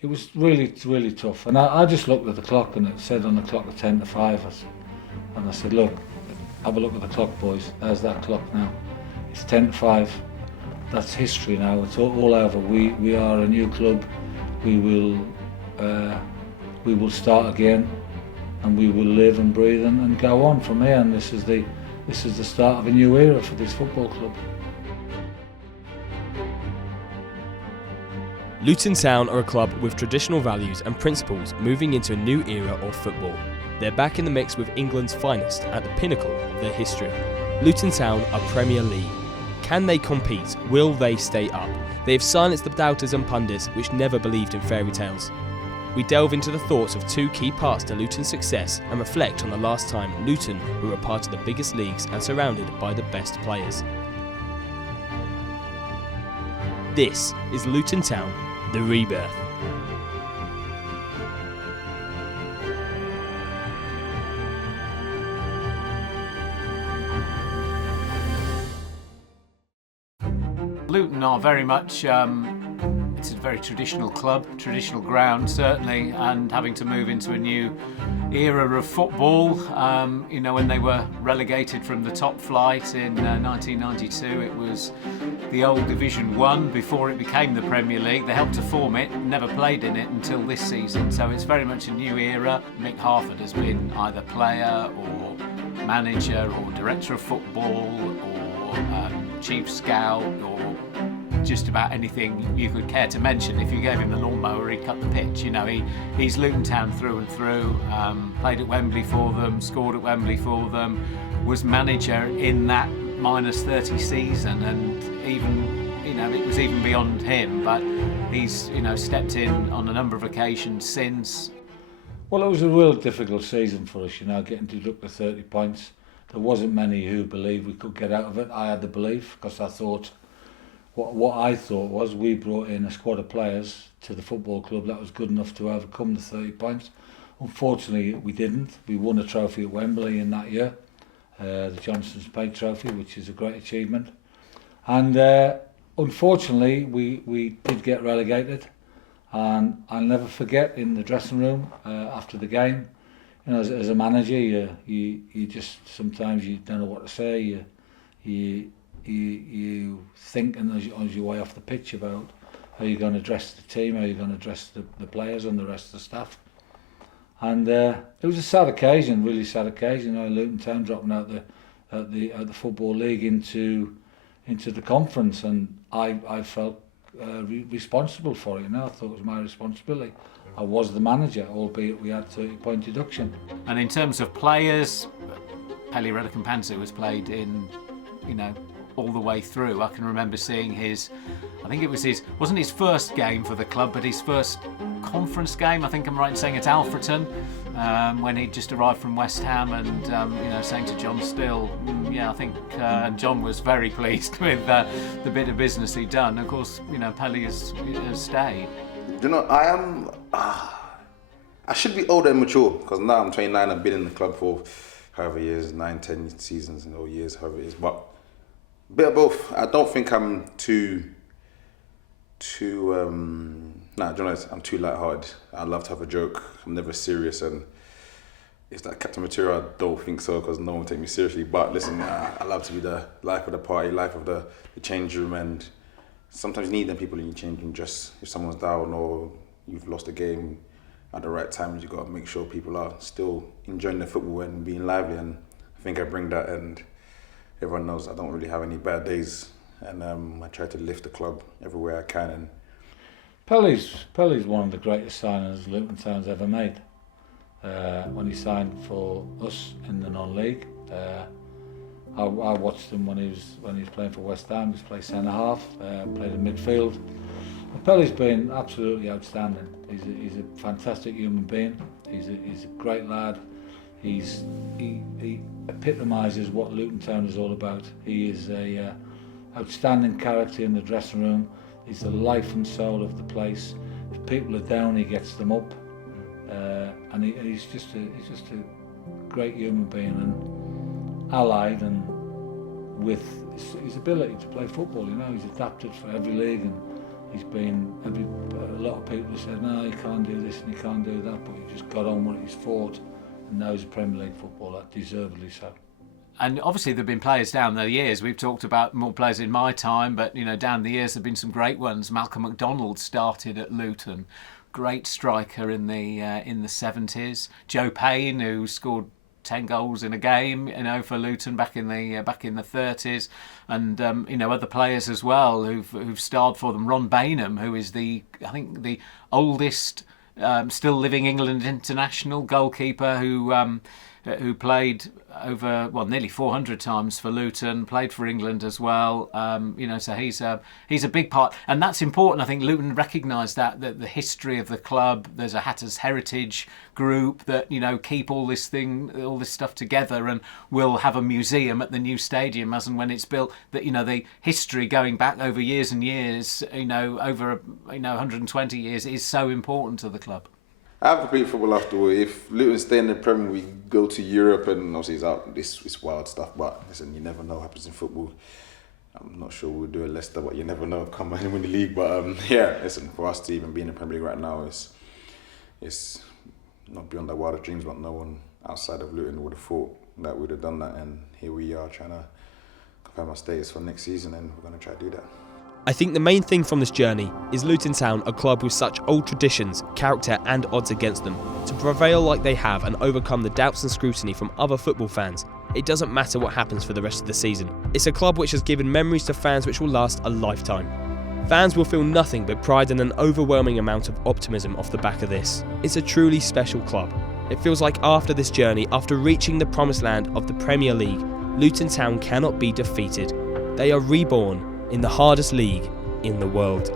it was really, really tough. And I just looked at the clock and it said on the clock 10 to 5. And I said, look, have a look at the clock, boys. There's that clock now. It's 10 to 5. That's history now. It's all over. We are a new club. We will start again, and we will live and breathe and go on from here. And this is the start of a new era for this football club. Luton Town are a club with traditional values and principles moving into a new era of football. They're back in the mix with England's finest at the pinnacle of their history. Luton Town are Premier League. Can they compete? Will they stay up? They have silenced the doubters and pundits which never believed in fairy tales. We delve into the thoughts of two key parts to Luton's success and reflect on the last time Luton were a part of the biggest leagues and surrounded by the best players. This is Luton Town, the Rebirth. Luton are very much, it's a very traditional club, traditional ground certainly, and having to move into a new era of football. When they were relegated from the top flight in 1992, it was the old Division 1 before it became the Premier League. They helped to form it, never played in it until this season, so it's very much a new era. Mick Harford has been either player or manager or director of football or chief scout or just about anything you could care to mention. If you gave him the lawnmower, he'd cut the pitch. He's Luton Town through and through. Played at Wembley for them, scored at Wembley for them, was manager in that -30 season, and even it was even beyond him. But he's stepped in on a number of occasions since. Well, it was a real difficult season for us. Getting to look at 30 points. There wasn't many who believed we could get out of it. I had the belief because I thought. What I thought was we brought in a squad of players to the football club that was good enough to overcome the 30 points. Unfortunately, we didn't. We won a trophy at Wembley in that year, the Johnson's Pate Trophy, which is a great achievement. And unfortunately, we did get relegated. And I'll never forget in the dressing room after the game, as a manager, you just sometimes you don't know what to say. You thinking as you way off the pitch about how you're going to dress the team, how you're going to dress the players and the rest of the staff. And it was a sad occasion, really sad occasion. Luton Town dropping out the football league into the conference, and I felt responsible for it. I thought it was my responsibility. I was the manager, albeit we had 30-point deduction. And in terms of players, Pelly Ruddock and Pansu was played in, all the way through. I can remember seeing wasn't his first game for the club, but his first conference game, I think I'm right in saying, at Alfreton, when he'd just arrived from West Ham, and saying to John Still, I think John was very pleased with the bit of business he'd done. Of course, Pelly has stayed. I should be older and mature, because now I'm 29, I've been in the club for however years, 9, 10 seasons or years, however it is, but a bit of both. I don't think I'm too I'm too lighthearted. I love to have a joke. I'm never serious, and it's that captain material. I don't think so, because no one take me seriously. But listen, I love to be the life of the party, life of the change room, and sometimes you need them people in your change room. Just if someone's down or you've lost a game at the right time, you got to make sure people are still enjoying the football and being lively. And I think I bring that, and everyone knows I don't really have any bad days, and I try to lift the club everywhere I can. And Pelly's one of the greatest signings Luton Town's ever made. When he signed for us in the non-league, I watched him when he was playing for West Ham. He played centre half, played in midfield. And Pelly's been absolutely outstanding. He's a fantastic human being. He's a great lad. He epitomises what Luton Town is all about. He is a outstanding character in the dressing room. He's the life and soul of the place. If people are down, he gets them up. And he's just a great human being, and allied and with his ability to play football. He's adapted for every league, and he's been, a lot of people have said, no, he can't do this and he can't do that, but he just got on with his fought, and now he's a Premier League footballer, deservedly so. And obviously there have been players down the years. We've talked about more players in my time, but down the years there have been some great ones. Malcolm McDonald started at Luton, great striker in the 70s. Joe Payne, who scored 10 goals in a game, for Luton back in the 30s, and other players as well who've starred for them. Ron Bainham, who is I think the oldest still living England international goalkeeper, who played over nearly 400 times for Luton, played for England as well. So he's a big part, and that's important. I think Luton recognised that the history of the club. There's a Hatters Heritage group that keep all this stuff together, and will have a museum at the new stadium as and when it's built. That the history going back over years and years, over 120 years, is so important to the club. I have complete football afterward. If Luton stay in the Premier, we go to Europe, and obviously it's out. It's wild stuff, but listen, you never know what happens in football. I'm not sure we'll do a Leicester, but you never know. Come on and win the league, but listen, for us to even be in the Premier League right now it's not beyond our wildest dreams. But no one outside of Luton would have thought that we'd have done that, and here we are trying to confirm our status for next season, and we're going to try to do that. I think the main thing from this journey is Luton Town, a club with such old traditions, character and odds against them, to prevail like they have and overcome the doubts and scrutiny from other football fans. It doesn't matter what happens for the rest of the season. It's a club which has given memories to fans which will last a lifetime. Fans will feel nothing but pride and an overwhelming amount of optimism off the back of this. It's a truly special club. It feels like after this journey, after reaching the promised land of the Premier League, Luton Town cannot be defeated. They are reborn in the hardest league in the world.